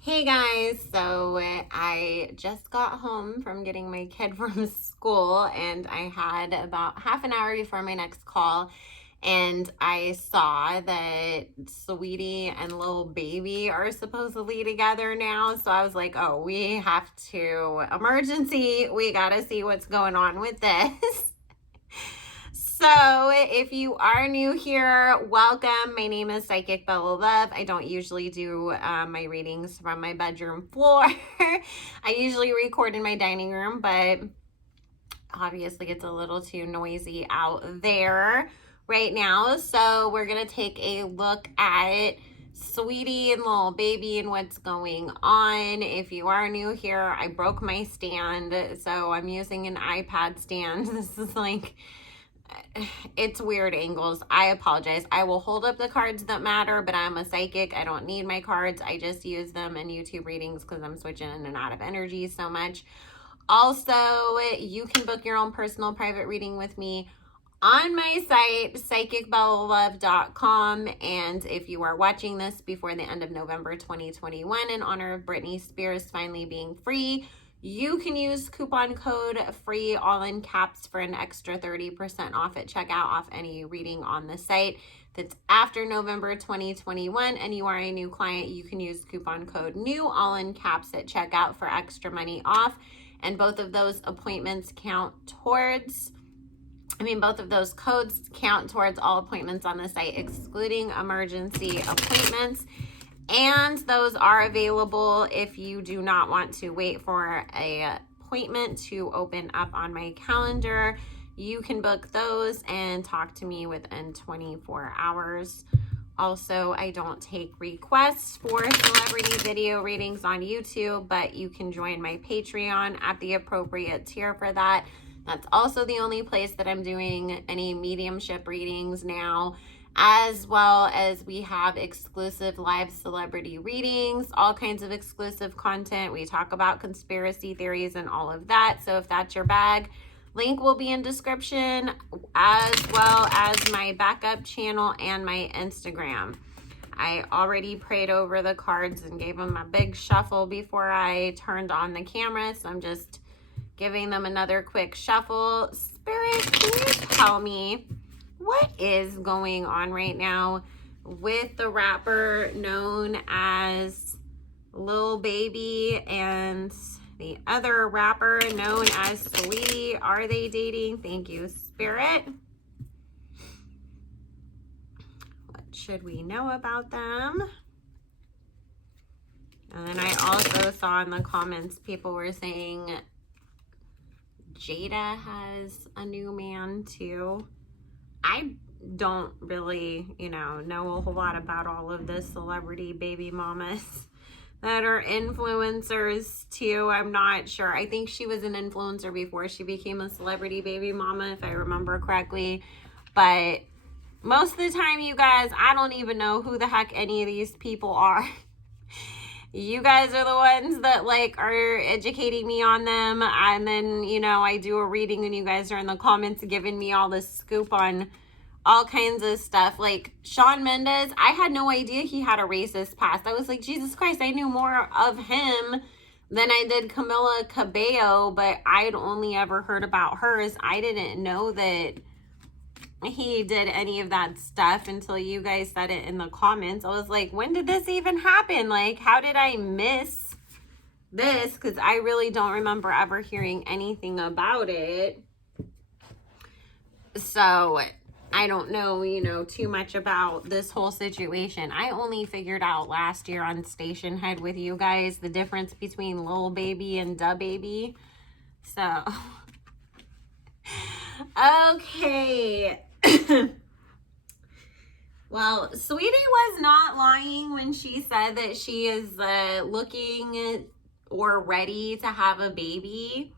Hey guys, so I just got home from getting my kid from school and I had about half an hour before my next call and I saw that Saweetie and Lil Baby are supposedly together now. So I was like, oh, we have to emergency. We got to see what's going on with this. So, if you are new here, welcome. My name is Psychic Bella Love. I don't usually do my readings from my bedroom floor. I usually record in my dining room, but obviously it's a little too noisy out there right now. So, we're going to take a look at Saweetie and Lil Baby and what's going on. If you are new here, I broke my stand, so I'm using an iPad stand. This is like, it's weird angles. I apologize. I will hold up the cards that matter, but I'm a psychic. I don't need my cards. I just use them in YouTube readings because I'm switching in and out of energy so much. Also, you can book your own personal private reading with me on my site, psychicbellalove.com. And if you are watching this before the end of November 2021 in honor of Britney Spears finally being free, you can use coupon code FREE, all in caps, for an extra 30% off at checkout off any reading on the site that's after November 2021. And you are a new client, you can use coupon code NEW, all in caps, at checkout for extra money off. And both of those appointments count towards, both of those codes count towards all appointments on the site, excluding emergency appointments. And those are available if you do not want to wait for an appointment to open up on my calendar. You can book those and talk to me within 24 hours. Also, I don't take requests for celebrity video readings on YouTube, but you can join my Patreon at the appropriate tier for that. That's also the only place that I'm doing any mediumship readings now, as well as we have exclusive live celebrity readings, all kinds of exclusive content. We talk about conspiracy theories and all of that. So if that's your bag, link will be in description, as well as my backup channel and my Instagram. I already prayed over the cards and gave them a big shuffle before I turned on the camera, so I'm just giving them another quick shuffle. Spirit, can you tell me what is going on right now with the rapper known as Lil Baby and the other rapper known as Saweetie? Are they dating? Thank you, Spirit. What should we know about them? And then I also saw in the comments people were saying Jayda has a new man too. I don't really, know a whole lot about all of the celebrity baby mamas that are influencers too. I'm not sure. I think she was an influencer before she became a celebrity baby mama, if I remember correctly. But most of the time, you guys, I don't even know who the heck any of these people are. You guys are the ones that are educating me on them, and then I do a reading and you guys are in the comments giving me all this scoop on all kinds of stuff. Like Shawn Mendes, I had no idea he had a racist past. I was like, Jesus Christ, I knew more of him than I did Camila Cabello, but I'd only ever heard about hers. I didn't know that he did any of that stuff until you guys said it in the comments. I was like, when did this even happen? Like, how did I miss this? Because I really don't remember ever hearing anything about it. So I don't know, too much about this whole situation. I only figured out last year on Station Head with you guys the difference between Lil Baby and Da Baby. So, okay. Well, Saweetie was not lying when she said that she is looking or ready to have a baby.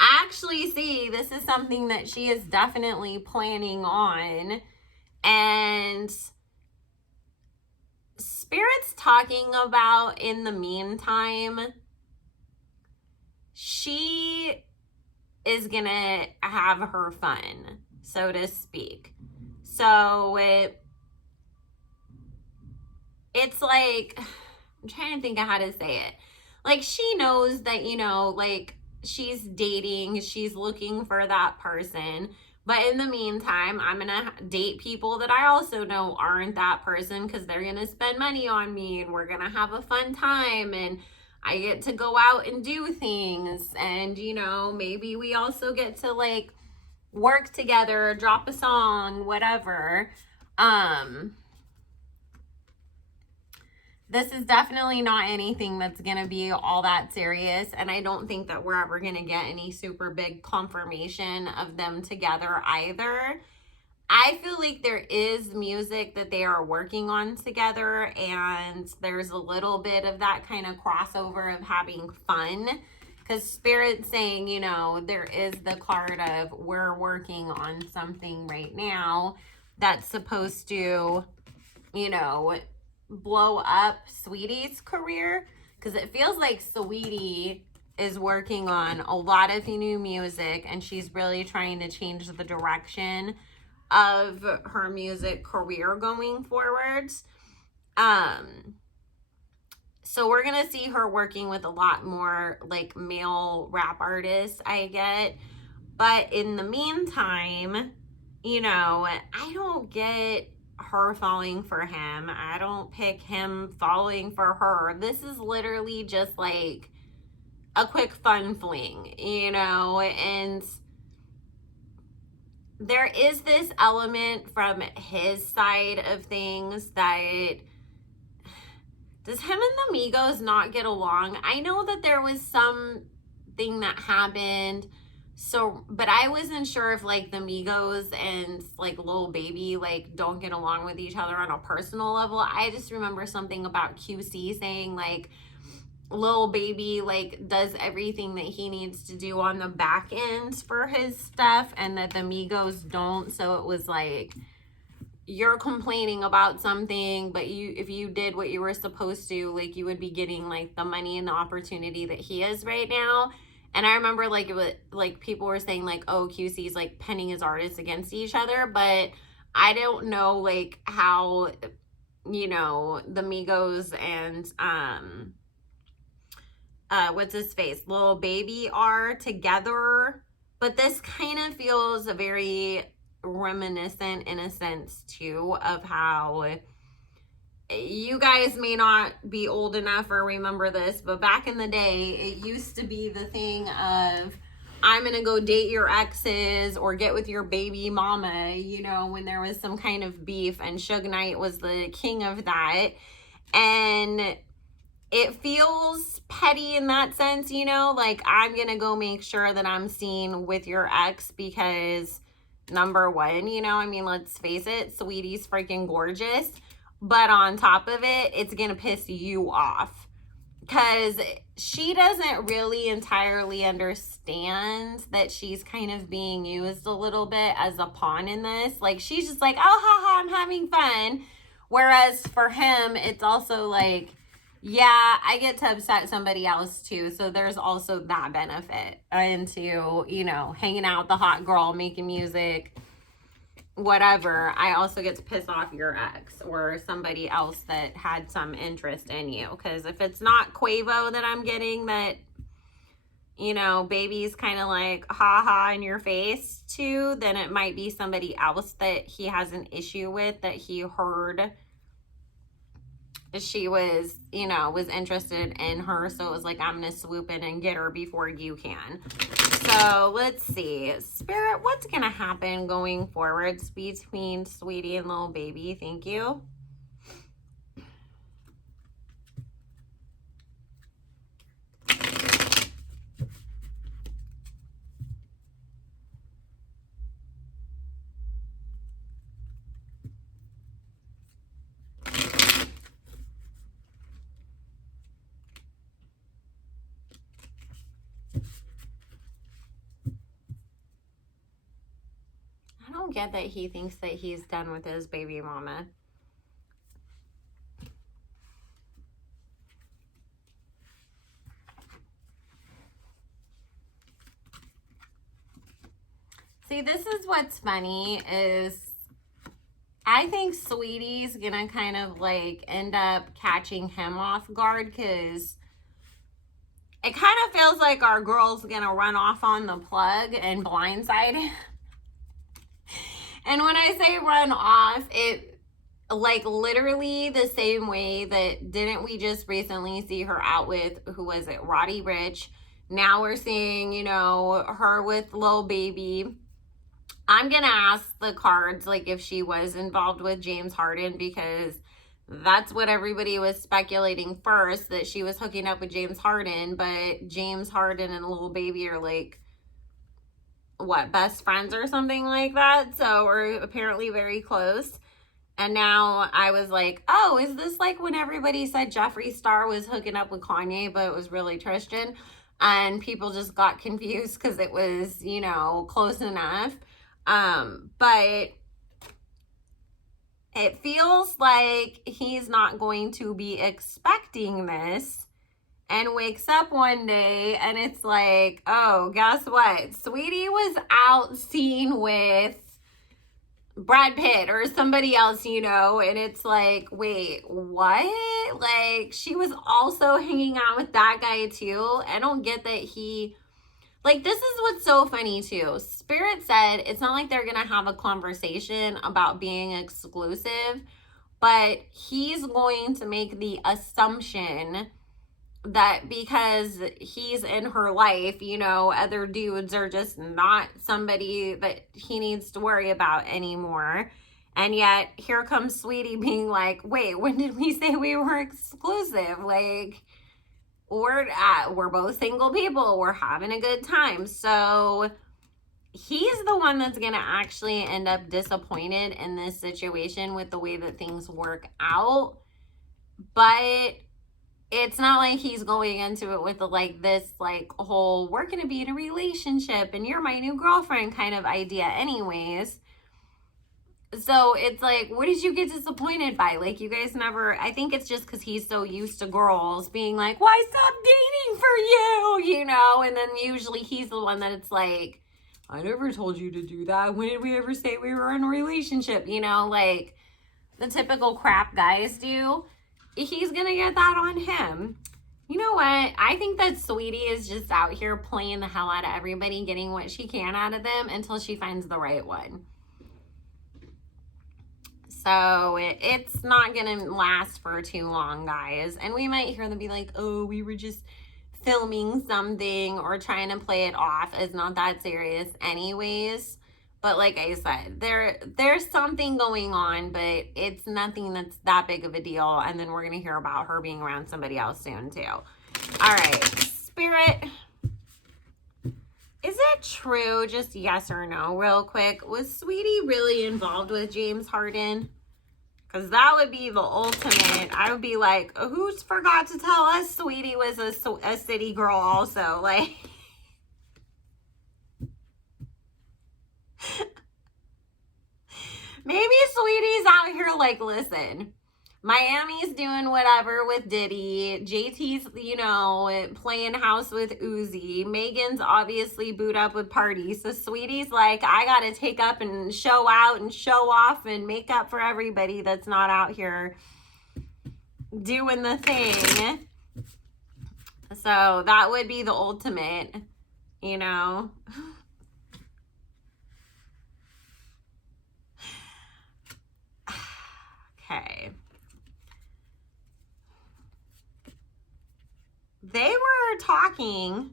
Actually, see, this is something that she is definitely planning on. And Spirit's talking about, in the meantime, she is gonna have her fun, so to speak. So it's like, I'm trying to think of how to say it. Like, she knows that, you know, like, she's dating, she's looking for that person. But in the meantime, I'm going to date people that I also know aren't that person, because they're going to spend money on me and we're going to have a fun time. And I get to go out and do things. And, you know, maybe we also get to, like, work together, drop a song, whatever. This is definitely not anything that's going to be all that serious. And I don't think that we're ever going to get any super big confirmation of them together either. I feel like there is music that they are working on together, and there's a little bit of that kind of crossover of having fun. Because Spirit's saying, you know, there is the card of we're working on something right now that's supposed to, you know, blow up Saweetie's career, because it feels like Saweetie is working on a lot of new music and she's really trying to change the direction of her music career going forwards. So we're gonna see her working with a lot more like male rap artists, I get. But in the meantime, you know, I don't get her falling for him. I don't pick him falling for her. This is literally just like a quick fun fling, you know, and there is this element from his side of things that, does him and the Migos not get along? I know that there was something that happened. So, but I wasn't sure if like the Migos and like Lil Baby like don't get along with each other on a personal level. I just remember something about QC saying like Lil Baby like does everything that he needs to do on the back end for his stuff, and that the Migos don't. So it was like, you're complaining about something, but if you did what you were supposed to, like you would be getting like the money and the opportunity that he is right now. And I remember like it was like people were saying like, oh, QC's like penning his artists against each other, but I don't know like how, you know, the Migos and what's his face, Lil Baby are together. But this kind of feels very reminiscent in a sense too of how, you guys may not be old enough or remember this, but back in the day, it used to be the thing of, I'm going to go date your exes or get with your baby mama, you know, when there was some kind of beef, and Suge Knight was the king of that. And it feels petty in that sense, you know, like I'm going to go make sure that I'm seen with your ex because, number one, you know, I mean, let's face it, Saweetie's freaking gorgeous. But on top of it, it's going to piss you off because she doesn't really entirely understand that she's kind of being used a little bit as a pawn in this. Like, she's just like, oh, haha, I'm having fun. Whereas for him, it's also like, yeah, I get to upset somebody else too. So there's also that benefit into, you know, hanging out with the hot girl, making music, whatever. I also get to piss off your ex or somebody else that had some interest in you. Because if it's not Quavo that I'm getting, that, you know, Baby's kind of like ha in your face too, then it might be somebody else that he has an issue with, that he heard she was, you know, was interested in her. So it was like, I'm going to swoop in and get her before you can. So let's see. Spirit, what's going to happen going forwards between Saweetie and Lil Baby? Thank you. I don't get that he thinks that he's done with his baby mama. See, this is what's funny is I think Saweetie's gonna kind of like end up catching him off guard, because it kind of feels like our girl's gonna run off on the plug and blindside him. And when I say run off, it like literally the same way that, didn't we just recently see her out with, who was it, Roddy Ricch? Now we're seeing, you know, her with Lil Baby. I'm gonna ask the cards like if she was involved with James Harden, because that's what everybody was speculating first, that she was hooking up with James Harden. But James Harden and Lil Baby are like, what, best friends or something like that? So we're apparently very close. And now I was like, oh, is this like when everybody said Jeffree Star was hooking up with Kanye, but it was really Tristan? And people just got confused because it was, you know, close enough. But it feels like he's not going to be expecting this, and wakes up one day and it's like, oh, guess what? Saweetie was out seen with Brad Pitt or somebody else, you know, and it's like, wait, what? Like, she was also hanging out with that guy too. I don't get that he, like, this is what's so funny too. Spirit said it's not like they're gonna have a conversation about being exclusive, but he's going to make the assumption that because he's in her life, you know, other dudes are just not somebody that he needs to worry about anymore. And yet here comes Saweetie being like, wait, when did we say we were exclusive? Like, we're both single people, we're having a good time. So he's the one that's going to actually end up disappointed in this situation with the way that things work out. But it's not like he's going into it with like this like whole, we're going to be in a relationship and you're my new girlfriend kind of idea anyways. So it's like, what did you get disappointed by? Like, you guys never, I think it's just because he's so used to girls being like, why stop dating for you, you know? And then usually he's the one that it's like, I never told you to do that. When did we ever say we were in a relationship? You know, like the typical crap guys do. He's gonna get that on him. You know what? I think that Saweetie is just out here playing the hell out of everybody, getting what she can out of them until she finds the right one. So it's not gonna last for too long, guys. And we might hear them be like, oh, we were just filming something or trying to play it off as not that serious anyways. But like I said, there's something going on, but it's nothing that's that big of a deal. And then we're going to hear about her being around somebody else soon too. All right, Spirit, is it true, just yes or no, real quick, was Saweetie really involved with James Harden? Because that would be the ultimate. I would be like, who's forgot to tell us Saweetie was a city girl also? Like, maybe Saweetie's out here like, listen, Miami's doing whatever with Diddy. JT's, you know, playing house with Uzi. Megan's obviously booed up with Party. So Saweetie's like, I got to take up and show out and show off and make up for everybody that's not out here doing the thing. So that would be the ultimate, you know. Okay. They were talking.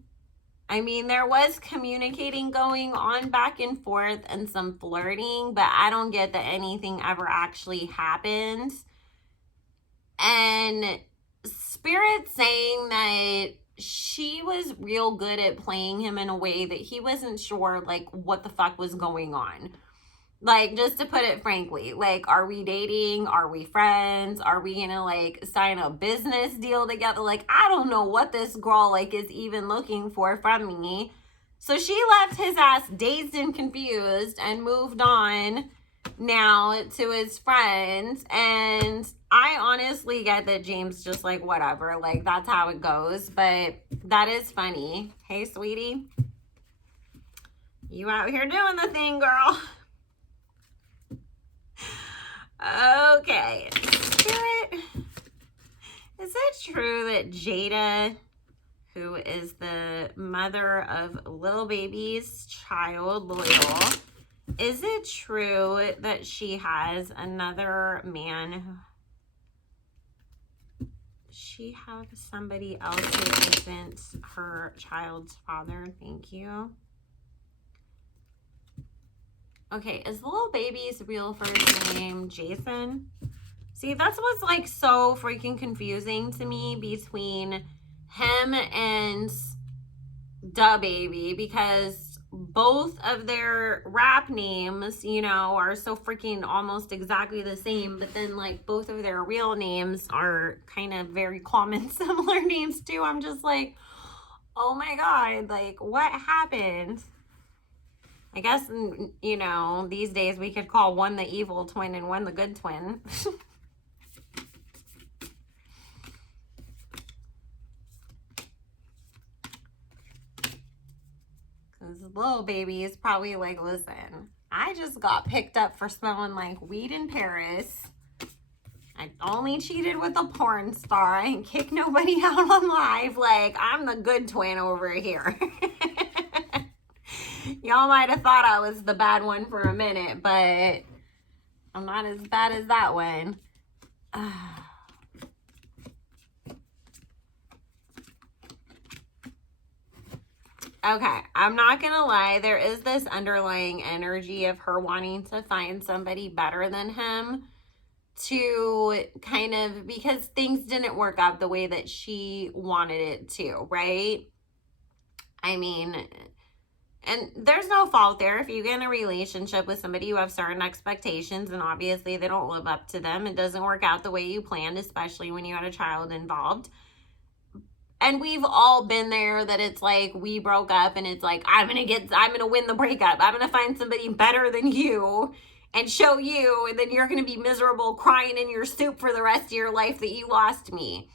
I mean, there was communicating going on back and forth and some flirting, but I don't get that anything ever actually happened. And Spirit saying that she was real good at playing him in a way that he wasn't sure, like, what the fuck was going on. Like, just to put it frankly, like, are we dating? Are we friends? Are we gonna, like, sign a business deal together? Like, I don't know what this girl, like, is even looking for from me. So she left his ass dazed and confused and moved on now to his friends. And I honestly get that James just, like, whatever. Like, that's how it goes. But that is funny. Hey, sweetie. You out here doing the thing, girl. Okay, Spirit, is it true that Jada, who is the mother of Lil Baby's child, Loyal, is it true that she has another man? She have somebody else who isn't her child's father? Thank you. Okay, is Lil Baby's real first name Jason? See, that's what's like so freaking confusing to me between him and Da Baby, because both of their rap names, you know, are so freaking almost exactly the same, but then like both of their real names are kind of very common, similar names too. I'm just like, oh my God, like what happened? I guess, you know, these days we could call one the evil twin and one the good twin. Because Lil Baby is probably like, listen, I just got picked up for smelling like weed in Paris. I only cheated with a porn star. I ain't kicked nobody out on live. Like, I'm the good twin over here. Y'all might have thought I was the bad one for a minute, but I'm not as bad as that one. Okay, I'm not gonna lie, there is this underlying energy of her wanting to find somebody better than him, to kind of, because things didn't work out the way that she wanted it to, right? I mean, and there's no fault there. If you get in a relationship with somebody, you have certain expectations, and obviously they don't live up to them. It doesn't work out the way you planned, especially when you had a child involved. And we've all been there, that it's like we broke up and it's like, I'm going to win the breakup. I'm going to find somebody better than you and show you. And then you're going to be miserable crying in your soup for the rest of your life that you lost me.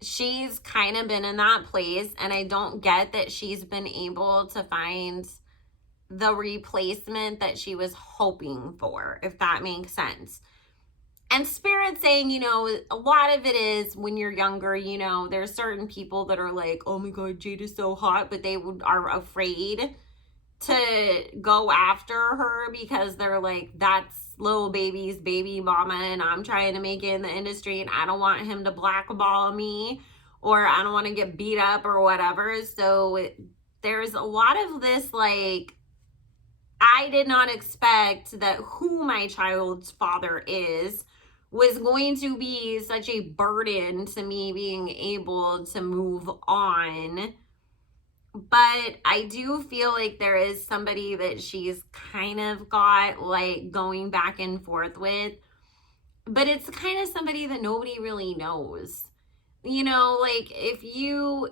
She's kind of been in that place, and I don't get that she's been able to find the replacement that she was hoping for, if that makes sense. And Spirit saying, you know, a lot of it is when you're younger, you know, there's certain people that are like, oh my God, Jada's so hot, but they are afraid to go after her because they're like, that's Lil Baby's baby mama, and I'm trying to make it in the industry, and I don't want him to blackball me, or I don't want to get beat up or whatever. So there's a lot of this, like, I did not expect that who my child's father is was going to be such a burden to me being able to move on. But I do feel like there is somebody that she's kind of got like going back and forth with. But it's kind of somebody that nobody really knows. You know, like if you,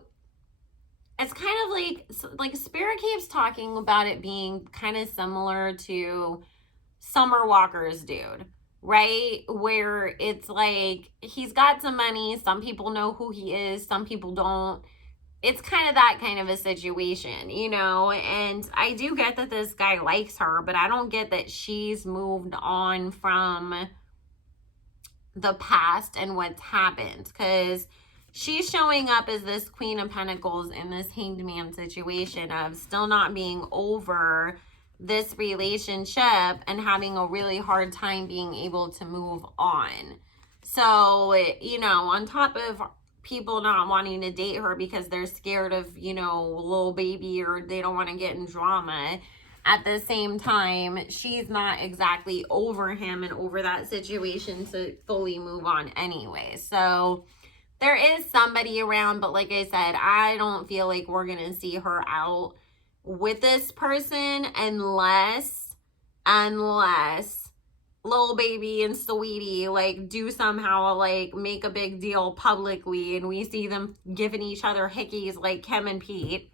it's kind of like Spirit keeps talking about it being kind of similar to Summer Walker's dude, right? Where it's like he's got some money. Some people know who he is. Some people don't. It's kind of that kind of a situation, you know? And I do get that this guy likes her, but I don't get that she's moved on from the past and what's happened, because she's showing up as this Queen of Pentacles in this Hanged Man situation of still not being over this relationship and having a really hard time being able to move on. So, you know, on top of people not wanting to date her because they're scared of, you know, Lil Baby, or they don't want to get in drama, at the same time, she's not exactly over him and over that situation to fully move on anyway. So there is somebody around, but like I said, I don't feel like we're going to see her out with this person unless Lil Baby and Saweetie like do somehow like make a big deal publicly and we see them giving each other hickeys like Kim and Pete.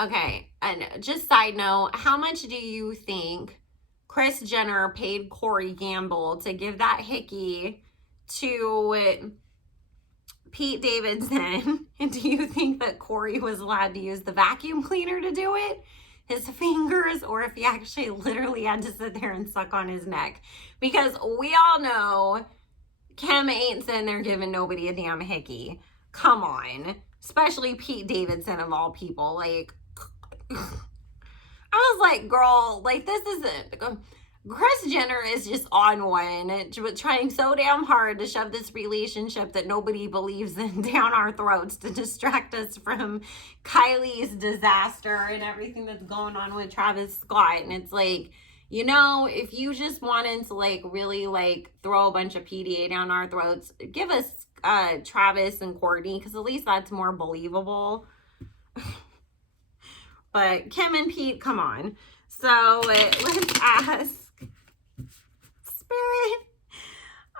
Okay, and just side note, how much do you think Kris Jenner paid Corey Gamble to give that hickey to Pete Davidson? And do you think that Corey was allowed to use the vacuum cleaner to do it? his fingers or if he actually literally had to sit there and suck on his neck. Because we all know Kim ain't sitting there giving nobody a damn hickey. Come on. Especially Pete Davidson of all people. Like, I was like, girl, like, this isn't... Kris Jenner is just on one, trying so damn hard to shove this relationship that nobody believes in down our throats to distract us from Kylie's disaster and everything that's going on with Travis Scott. And it's like, you know, if you just wanted to like really like throw a bunch of PDA down our throats, give us Travis and Kourtney, because at least that's more believable. But Kim and Pete, come on. So let's ask Spirit,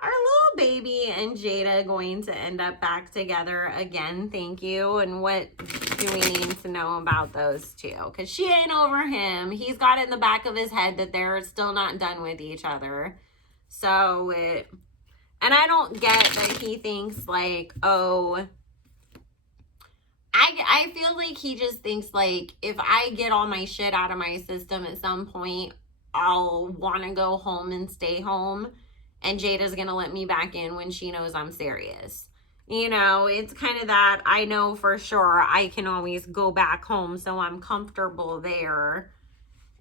are Lil Baby and Jada going to end up back together again? Thank you. And what do we need to know about those two? Because she ain't over him. He's got it in the back of his head that they're still not done with each other. So, and I don't get that he thinks like, oh, I feel like he just thinks like, if I get all my shit out of my system at some point, I'll want to go home and stay home, and Jada's gonna let me back in when she knows I'm serious. You know, it's kind of that I know for sure I can always go back home, so I'm comfortable there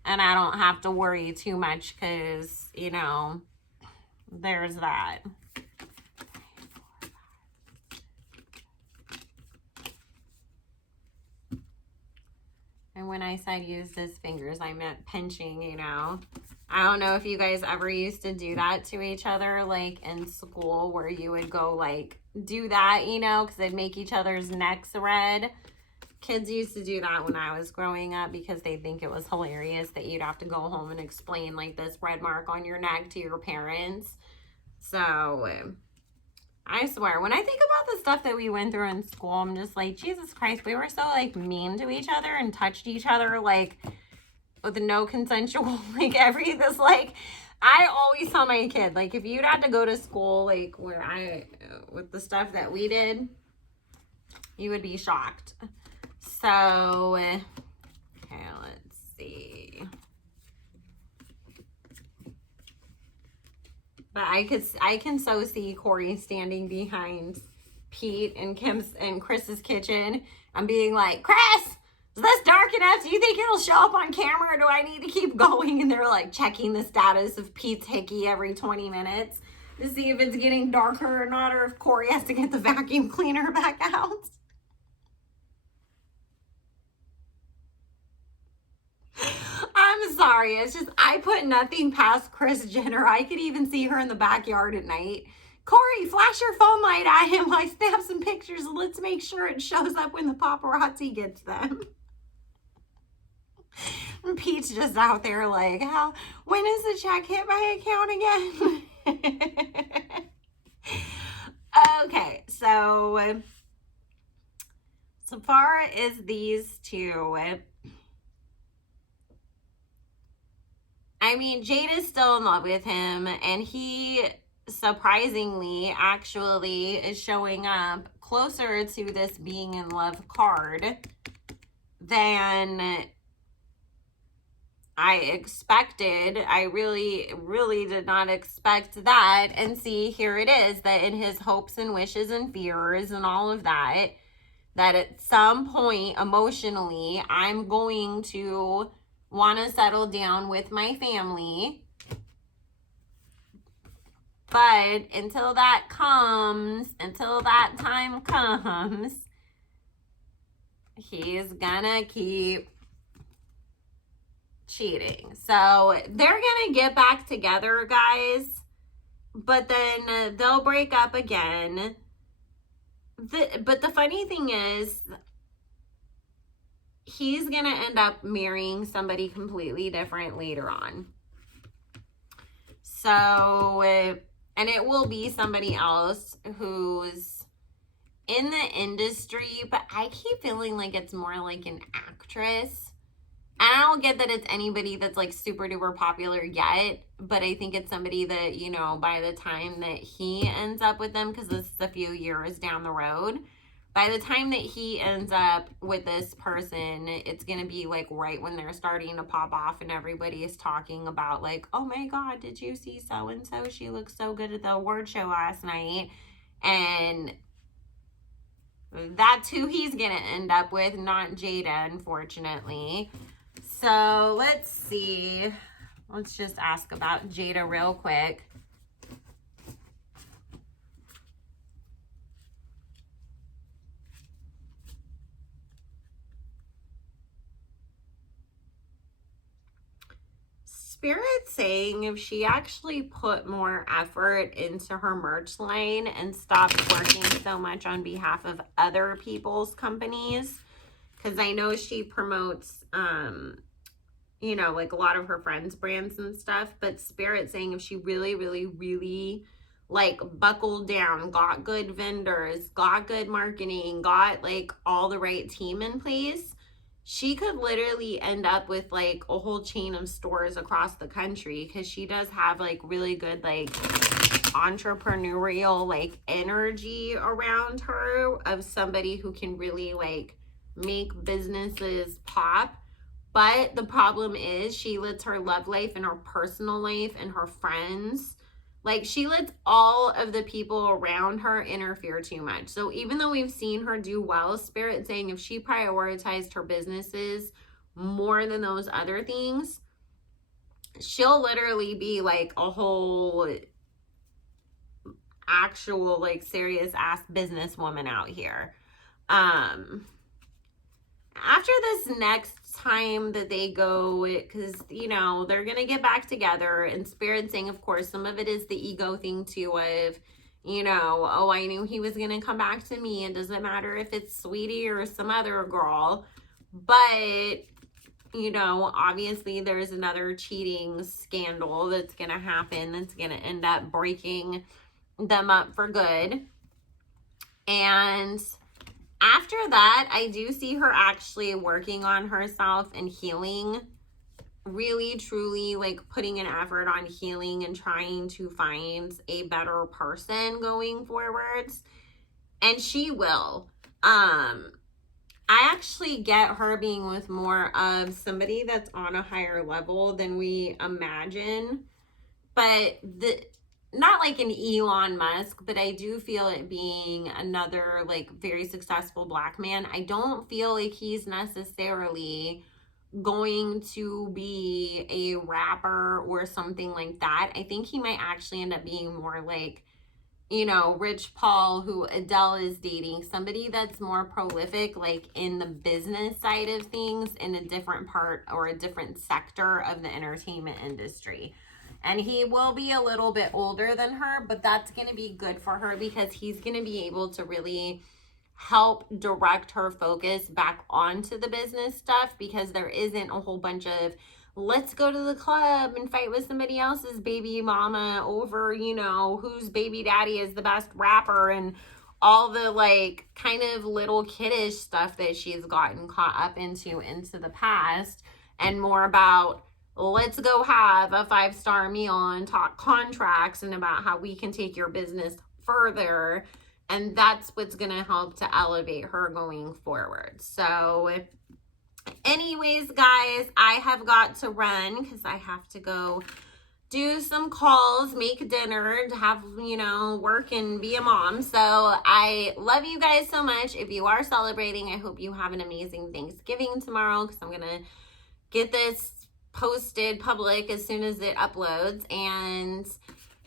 and I don't have to worry too much, because, you know, there's that. And when I said use his fingers, I meant pinching, you know. I don't know if you guys ever used to do that to each other, like in school, where you would go like do that, you know, because they'd make each other's necks red. Kids used to do that when I was growing up because they think it was hilarious that you'd have to go home and explain like this red mark on your neck to your parents. So I swear, when I think about the stuff that we went through in school, I'm just like, Jesus Christ, we were so like mean to each other and touched each other like with no consensual, like this, like, I always tell my kid, like, if you'd had to go to school, like, with the stuff that we did, you would be shocked. So, okay, let's see. But I can so see Corey standing behind Pete and Kim's and Chris's kitchen and being like, Chris, is this dark enough? Do you think it'll show up on camera, or do I need to keep going? And they're like checking the status of Pete's hickey every 20 minutes to see if it's getting darker or not, or if Corey has to get the vacuum cleaner back out. I'm sorry. It's just, I put nothing past Kris Jenner. I could even see her in the backyard at night. Corey, flash your phone light at him. I snap some pictures and let's make sure it shows up when the paparazzi gets them. And Pete's just out there like, when is the check hit my account again? Okay, so far as these two, I mean, Jayda's still in love with him, and he surprisingly actually is showing up closer to this being in love card than I expected. I really, really did not expect that. And see, here it is, that in his hopes and wishes and fears and all of that, that at some point emotionally, I'm going to want to settle down with my family. But until that time comes, he's gonna keep cheating. So they're gonna get back together, guys, but then they'll break up again. But the funny thing is, he's gonna end up marrying somebody completely different later on. So, and it will be somebody else who's in the industry, but I keep feeling like it's more like an actress. And I don't get that it's anybody that's like super duper popular yet, but I think it's somebody that, you know, by the time that he ends up with them, because this is a few years down the road, by the time that he ends up with this person, it's going to be like right when they're starting to pop off and everybody is talking about like, oh my God, did you see so-and-so? She looked so good at the award show last night. And that's who he's going to end up with, not Jada, unfortunately. So let's see. Let's just ask about Jada real quick. Spirit's saying if she actually put more effort into her merch line and stopped working so much on behalf of other people's companies, because I know she promotes, you know, like a lot of her friends' brands and stuff, but Spirit's saying if she really, really, really like buckled down, got good vendors, got good marketing, got like all the right team in place, she could literally end up with like a whole chain of stores across the country, because she does have like really good like entrepreneurial like energy around her of somebody who can really like make businesses pop. But the problem is she lets her love life and her personal life and her friends, like she lets all of the people around her interfere too much. So even though we've seen her do well, Spirit's saying if she prioritized her businesses more than those other things, she'll literally be like a whole actual like serious ass businesswoman out here. After this next time that they go, because you know they're gonna get back together, and Spirit saying of course some of it is the ego thing too of, you know, oh, I knew he was gonna come back to me. It doesn't matter if it's Saweetie or some other girl, but you know, obviously there's another cheating scandal that's gonna happen that's gonna end up breaking them up for good. And after that, I do see her actually working on herself and healing, really truly like putting an effort on healing and trying to find a better person going forwards, and she will. I actually get her being with more of somebody that's on a higher level than we imagine, but not like an Elon Musk, but I do feel it being another like very successful black man. I don't feel like he's necessarily going to be a rapper or something like that. I think he might actually end up being more like, you know, Rich Paul, who Adele is dating, somebody that's more prolific, like in the business side of things, in a different part or a different sector of the entertainment industry. And he will be a little bit older than her, but that's going to be good for her because he's going to be able to really help direct her focus back onto the business stuff, because there isn't a whole bunch of let's go to the club and fight with somebody else's baby mama over, you know, whose baby daddy is the best rapper, and all the like kind of little kiddish stuff that she's gotten caught up into the past, and more about let's go have a 5-star meal and talk contracts and about how we can take your business further. And that's what's going to help to elevate her going forward. So anyways, guys, I have got to run because I have to go do some calls, make dinner, to have, you know, work and be a mom. So I love you guys so much. If you are celebrating, I hope you have an amazing Thanksgiving tomorrow, because I'm going to get this posted public as soon as it uploads. And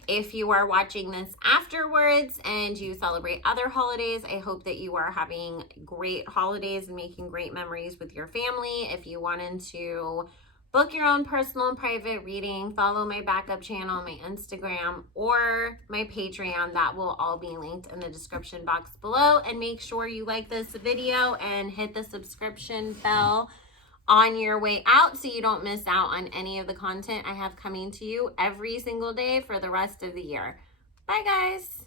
if you are watching this afterwards and you celebrate other holidays, I hope that you are having great holidays and making great memories with your family. If you wanted to book your own personal and private reading, follow my backup channel, my Instagram, or my Patreon. That will all be linked in the description box below. And make sure you like this video and hit the subscription bell on your way out so you don't miss out on any of the content I have coming to you every single day for the rest of the year. Bye, guys.